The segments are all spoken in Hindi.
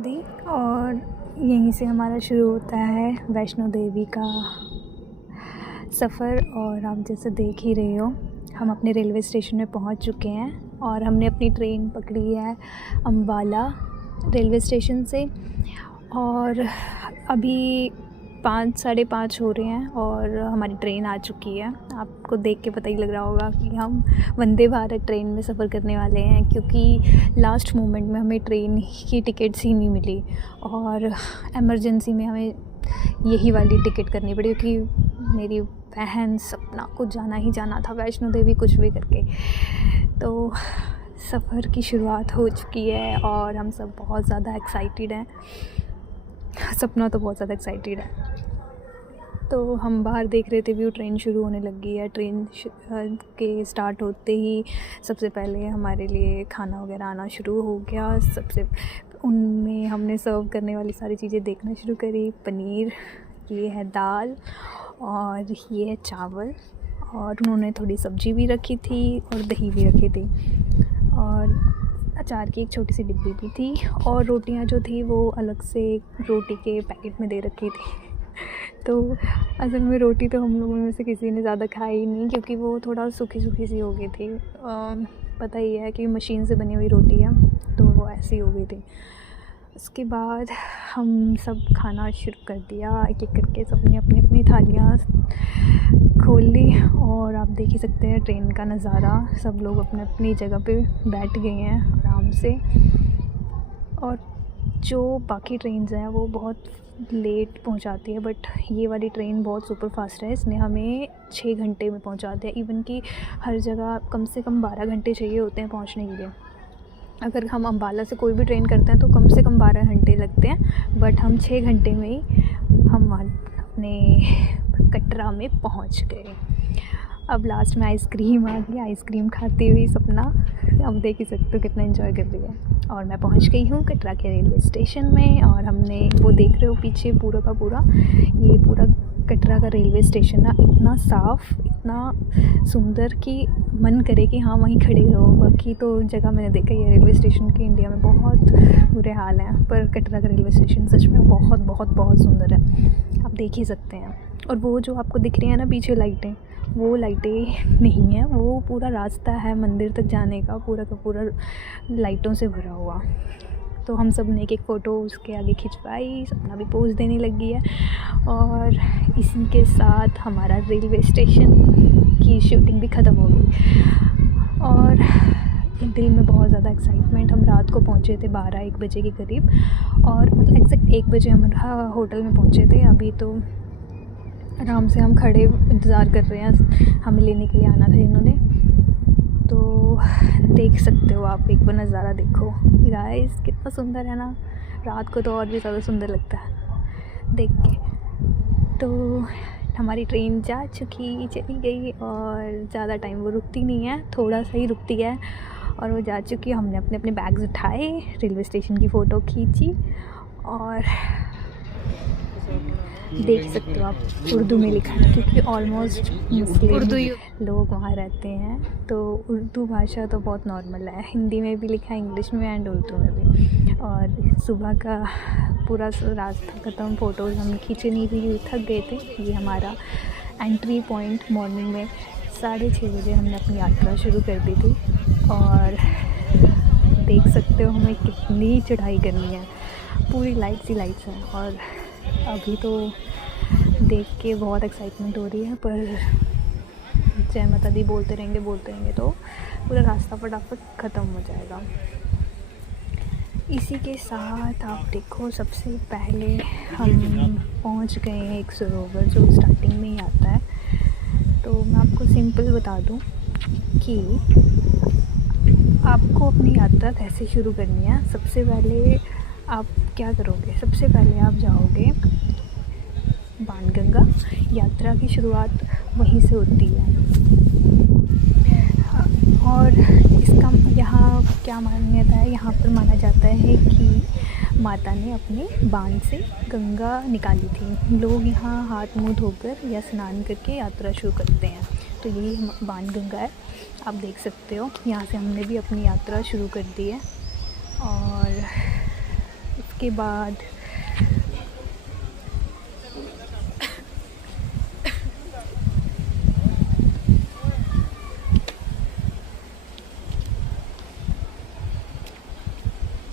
दी और यहीं से हमारा शुरू होता है वैष्णो देवी का सफ़र। और आप जैसे देख ही रहे हो, हम अपने रेलवे स्टेशन में पहुंच चुके हैं और हमने अपनी ट्रेन पकड़ी है अम्बाला रेलवे स्टेशन से। और अभी 5 साढ़े 5 हो रहे हैं और हमारी ट्रेन आ चुकी है। आपको देख के पता ही लग रहा होगा कि हम वंदे भारत ट्रेन में सफ़र करने वाले हैं, क्योंकि लास्ट मोमेंट में हमें ट्रेन की टिकट्स ही नहीं मिली और एमरजेंसी में हमें यही वाली टिकट करनी पड़ी, क्योंकि मेरी बहन सपना को जाना ही जाना था वैष्णो देवी कुछ भी करके। तो सफ़र की शुरुआत हो चुकी है और हम सब बहुत ज़्यादा एक्साइटेड हैं। सपना तो बहुत ज़्यादा एक्साइटेड है। तो हम बाहर देख रहे थे व्यू, ट्रेन शुरू होने लगी है। ट्रेन के स्टार्ट होते ही सबसे पहले हमारे लिए खाना वगैरह आना शुरू हो गया। सबसे उनमें हमने सर्व करने वाली सारी चीज़ें देखना शुरू करी। पनीर, ये है दाल और ये है चावल, और उन्होंने थोड़ी सब्ज़ी भी रखी थी और दही भी रखी थी, और अचार की एक छोटी सी डिब्बी भी थी, और रोटियां जो थी वो अलग से रोटी के पैकेट में दे रखी थी। तो असल में रोटी तो हम लोगों में से किसी ने ज़्यादा खाई ही नहीं, क्योंकि वो थोड़ा सूखी सूखी सी हो गई थी। पता ही है कि मशीन से बनी हुई रोटी है, तो वो ऐसी हो गई थी। उसके बाद हम सब खाना शुरू कर दिया, एक एक करके सबने अपनी अपनी थालियाँ खोल ली। और आप देख ही सकते हैं ट्रेन का नज़ारा, सब लोग अपने अपनी जगह पे बैठ गए हैं आराम से। और जो बाकी ट्रेन्स हैं वो बहुत लेट पहुंचाती है, बट ये वाली ट्रेन बहुत सुपर फास्ट है। इसने हमें 6 घंटे में पहुंचा दिया। इवन कि हर जगह कम से कम 12 घंटे चाहिए होते हैं पहुंचने के लिए। अगर हम अम्बाला से कोई भी ट्रेन करते हैं तो कम से कम 12 घंटे लगते हैं, बट हम 6 घंटे में ही हम वहाँ अपने कटरा में पहुँच गए। अब लास्ट में आइसक्रीम आ गई। आइसक्रीम खाती हुई सपना अब देख ही सकते हो कितना एंजॉय कर रही है। और मैं पहुंच गई हूँ कटरा के रेलवे स्टेशन में, और हमने वो देख रहे हो पीछे पूरा का पूरा, ये पूरा कटरा का रेलवे स्टेशन है। इतना साफ़, इतना सुंदर कि मन करे कि हाँ वहीं खड़े रहो। बाकी तो जगह मैंने देखा ही है रेलवे स्टेशन के, इंडिया में बहुत बुरे हाल हैं, पर कटरा का रेलवे स्टेशन सच में बहुत बहुत बहुत सुंदर है, आप देख ही सकते हैं। और वो जो आपको दिख रही है ना पीछे लाइटें, वो लाइटें नहीं हैं, वो पूरा रास्ता है मंदिर तक जाने का, पूरा का पूरा लाइटों से भरा हुआ। तो हम सब ने एक फ़ोटो उसके आगे खिंचवाई, सपना भी पोज देने लगी है। और इसी के साथ हमारा रेलवे स्टेशन की शूटिंग भी ख़त्म हो गई। और दिल में बहुत ज़्यादा एक्साइटमेंट। हम रात को पहुँचे थे 12-1 बजे के करीब, और मतलब एग्जैक्ट 1 बजे हम होटल में पहुँचे थे। अभी तो आराम से हम खड़े इंतज़ार कर रहे हैं, हमें लेने के लिए आना था इन्होंने। तो देख सकते हो आप, एक बार नज़ारा देखो गाइस, कितना सुंदर है ना। रात को तो और भी ज़्यादा सुंदर लगता है देख के। तो हमारी ट्रेन जा चुकी, चली गई, और ज़्यादा टाइम वो रुकती नहीं है, थोड़ा सा ही रुकती है, और वो जा चुकी। हमने अपने अपने बैग्स उठाए, रेलवे स्टेशन की फ़ोटो खींची, और देख सकते हो आप उर्दू में लिखा है, क्योंकि ऑलमोस्ट मुस्लिम लोग वहाँ रहते हैं, तो उर्दू भाषा तो बहुत नॉर्मल है। हिंदी में भी लिखा है, इंग्लिश में एंड उर्दू में भी। और सुबह का पूरा रास्ता ख़त्म, फ़ोटोज़ हम खींचे नहीं थी, थक गए थे। ये हमारा एंट्री पॉइंट, मॉर्निंग में 6:30 बजे हमने अपनी यात्रा शुरू कर दी थी। और देख सकते हो हमें कितनी चढ़ाई करनी है, पूरी लाइट्स ही लाइट्स हैं। और अभी तो देख के बहुत एक्साइटमेंट हो रही है, पर जय माता दी बोलते रहेंगे तो पूरा रास्ता फटाफट ख़त्म हो जाएगा। इसी के साथ आप देखो, सबसे पहले हम पहुंच गए हैं एक सरोवर जो स्टार्टिंग में ही आता है। तो मैं आपको सिंपल बता दूं कि आपको अपनी यात्रा कैसे शुरू करनी है। सबसे पहले आप क्या करोगे, सबसे पहले आप जाओगे बाणगंगा। यात्रा की शुरुआत वहीं से होती है। और इसका यहाँ क्या मान्यता है, यहाँ पर माना जाता है कि माता ने अपने बाण से गंगा निकाली थी। लोग यहाँ हाथ मुँह धोकर या स्नान करके यात्रा शुरू करते हैं। तो यही बाणगंगा है, आप देख सकते हो। यहाँ से हमने भी अपनी यात्रा शुरू कर दी है। और उसके बाद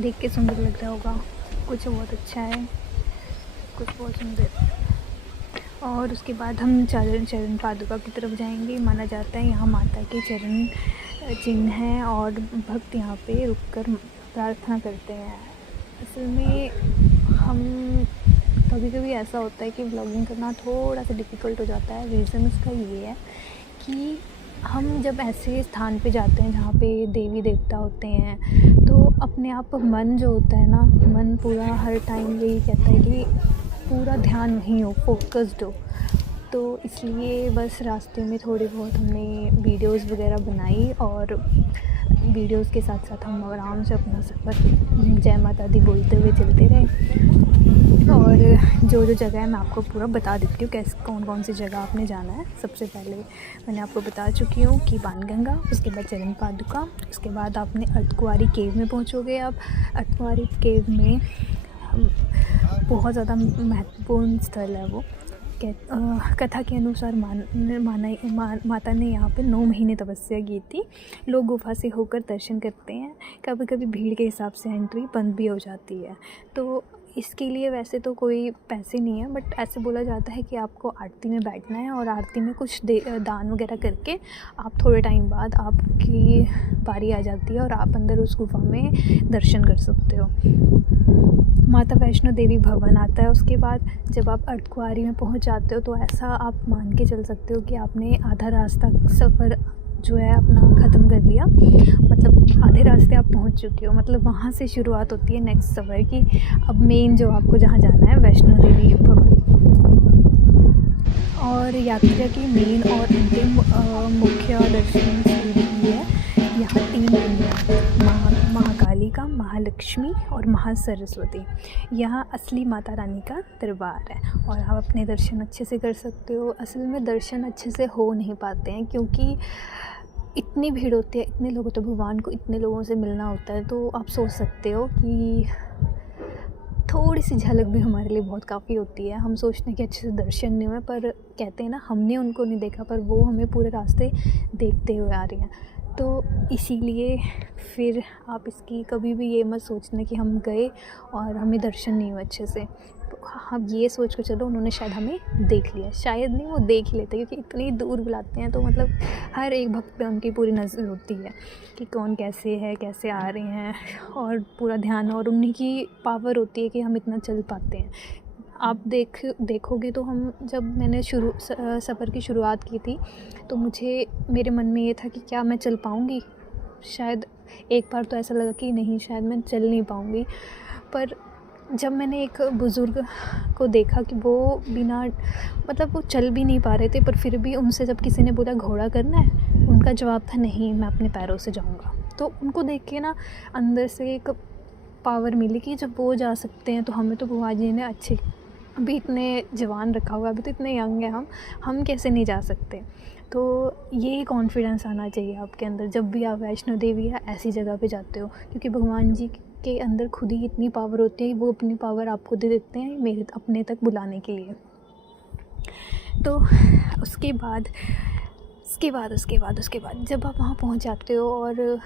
देख के सुंदर लग रहा होगा, कुछ बहुत अच्छा है, कुछ बहुत सुंदर। और उसके बाद हम चरण पादुका की तरफ जाएंगे। माना जाता है यहाँ माता के चरण चिन्ह हैं और भक्त यहाँ पे रुककर प्रार्थना करते हैं। असल में हम कभी कभी ऐसा होता है कि व्लॉगिंग करना थोड़ा सा डिफ़िकल्ट हो जाता है। रीज़न उसका ये है कि हम जब ऐसे स्थान पे जाते हैं जहाँ पे देवी देवता होते हैं, तो अपने आप मन जो होता है ना, मन पूरा हर टाइम यही कहता है कि पूरा ध्यान वहीं हो, फोकस्ड हो। तो इसलिए बस रास्ते में थोड़ी बहुत हमने वीडियोस वगैरह बनाई और वीडियोस के साथ साथ हम आराम से अपना सफ़र जय माता दी बोलते हुए चलते रहे। और जो जो जगह है मैं आपको पूरा बता देती हूँ, कैसे कौन कौन सी जगह आपने जाना है। सबसे पहले मैंने आपको बता चुकी हूँ कि बाणगंगा, उसके बाद चरण पादुका, उसके बाद आपने अर्धकुंवारी केव में पहुँचोगे। आप अर्धकुंवारी केव में बहुत ज़्यादा महत्वपूर्ण स्थल है वो। कथा के अनुसार माता ने यहाँ पे 9 महीने तपस्या की थी। लोग गुफा से होकर दर्शन करते हैं। कभी कभी भीड़ के हिसाब से एंट्री बंद भी हो जाती है। तो इसके लिए वैसे तो कोई पैसे नहीं है, बट ऐसे बोला जाता है कि आपको आरती में बैठना है और आरती में कुछ दान वगैरह करके आप थोड़े टाइम बाद आपकी बारी आ जाती है और आप अंदर उस गुफा में दर्शन कर सकते हो। माता वैष्णो देवी भवन आता है। उसके बाद जब आप अर्धकुंवारी में पहुंच जाते हो तो ऐसा आप मान के चल सकते हो कि आपने आधा रास्ता सफ़र जो है अपना ख़त्म कर लिया। मतलब आधे रास्ते आप पहुंच चुके हो। मतलब वहाँ से शुरुआत होती है नेक्स्ट सफ़र की। अब मेन जो आपको जहाँ जाना है वैष्णो देवी भवन। और यात्रा की मेन और अंतिम मुख्य दर्शन स्थल ये है। यहाँ 3 दुनिया, महाकाली का, महालक्ष्मी और महासरस्वती। यहाँ असली माता रानी का दरबार है और आप अपने दर्शन अच्छे से कर सकते हो। असल में दर्शन अच्छे से हो नहीं पाते हैं क्योंकि इतनी भीड़ होती है, इतने लोग होते हैं, भगवान को इतने लोगों से मिलना होता है। तो आप सोच सकते हो कि थोड़ी सी झलक भी हमारे लिए बहुत काफ़ी होती है। हम सोचते हैं कि अच्छे से दर्शन नहीं हुए, पर कहते हैं ना, हमने उनको नहीं देखा पर वो हमें पूरे रास्ते देखते हुए आ रही हैं। तो इसीलिए फिर आप इसकी कभी भी ये मत सोचना कि हम गए और हमें दर्शन नहीं हुए अच्छे से। हम ये सोच कर चलो उन्होंने शायद हमें देख लिया, शायद नहीं, वो देख ही लेते क्योंकि इतनी दूर बुलाते हैं। तो मतलब हर एक भक्त पे उनकी पूरी नज़र होती है कि कौन कैसे है, कैसे आ रहे हैं, और पूरा ध्यान, और उन्हीं की पावर होती है कि हम इतना चल पाते हैं। आप देखोगे तो हम जब मैंने सफ़र की शुरुआत की थी तो मेरे मन में ये था कि क्या मैं चल पाऊँगी। शायद एक बार तो ऐसा लगा कि नहीं, शायद मैं चल नहीं पाऊँगी। पर जब मैंने एक बुज़ुर्ग को देखा कि वो बिना मतलब वो चल भी नहीं पा रहे थे, पर फिर भी उनसे जब किसी ने बोला घोड़ा करना है, उनका जवाब था नहीं, मैं अपने पैरों से जाऊँगा। तो उनको देख के ना अंदर से एक पावर मिली कि जब वो जा सकते हैं तो हमें तो भगवान जी ने अभी इतने जवान रखा हुआ है, अभी तो इतने यंग हैं हम कैसे नहीं जा सकते। तो ये कॉन्फिडेंस आना चाहिए आपके अंदर जब भी आप वैष्णो देवी या ऐसी जगह पे जाते हो, क्योंकि भगवान जी के अंदर खुद ही इतनी पावर होती है, वो अपनी पावर आपको दे देते हैं मेरे अपने तक बुलाने के लिए। तो उसके बाद जब आप वहाँ पहुँच जाते हो और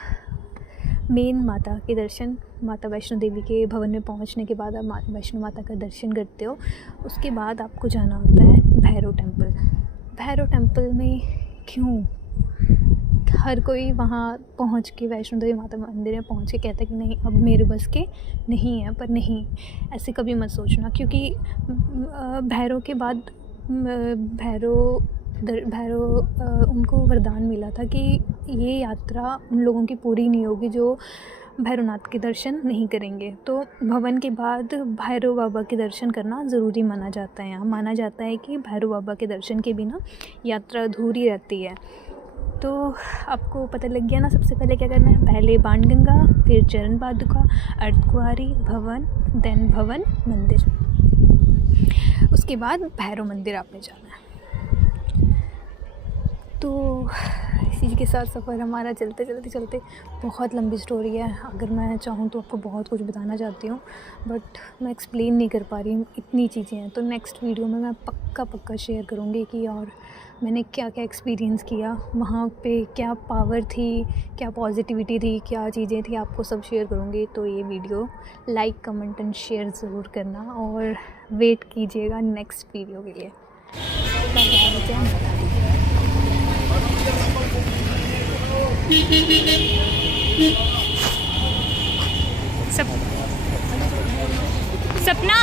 मेन माता के दर्शन, माता वैष्णो देवी के भवन में पहुंचने के बाद आप वैष्णो माता का दर्शन करते हो। उसके बाद आपको जाना होता है भैरव टेम्पल। भैरव टेम्पल में क्यों हर कोई वहाँ पहुँच के वैष्णो देवी माता मंदिर में पहुँच के कहता है कि नहीं अब मेरे बस के नहीं है, पर नहीं, ऐसे कभी मत सोचना, क्योंकि भैरव के बाद भैरव उनको वरदान मिला था कि ये यात्रा उन लोगों की पूरी नहीं होगी जो भैरवनाथ के दर्शन नहीं करेंगे। तो भवन के बाद भैरव बाबा के दर्शन करना ज़रूरी माना जाता है। यहाँ माना जाता है कि भैरव बाबा के दर्शन के बिना यात्रा अधूरी रहती है। तो आपको पता लग गया ना सबसे पहले क्या करना है। पहले बाणगंगा, फिर चरण पादुका, अर्धकुंवारी, भवन, देन भवन मंदिर, उसके बाद भैरव मंदिर आपने जाना है। तो इसी के साथ सफ़र हमारा चलते बहुत लंबी स्टोरी है। अगर मैं चाहूँ तो आपको बहुत कुछ बताना चाहती हूँ, बट मैं एक्सप्लेन नहीं कर पा रही हूँ, इतनी चीज़ें हैं। तो नेक्स्ट वीडियो में मैं पक्का शेयर करूँगी कि और मैंने क्या क्या एक्सपीरियंस किया वहाँ पे, क्या पावर थी, क्या पॉजिटिविटी थी, क्या चीज़ें थी, आपको सब शेयर करूँगी। तो ये video like, comment and share ज़रूर करना और वेट कीजिएगा नेक्स्ट वीडियो के लिए। सपना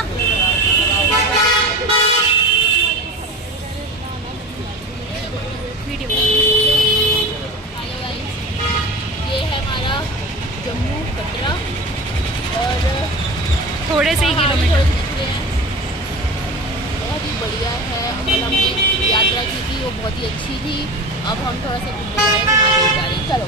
वीडियो ये है हमारा जम्मू कटरा और थोड़े से ही किलोमीटर। बहुत ही बढ़िया है। कल हमने यात्रा की थी, वो बहुत ही अच्छी थी। अब हम थोड़ा सा घूमने जा रहे हैं, चलो।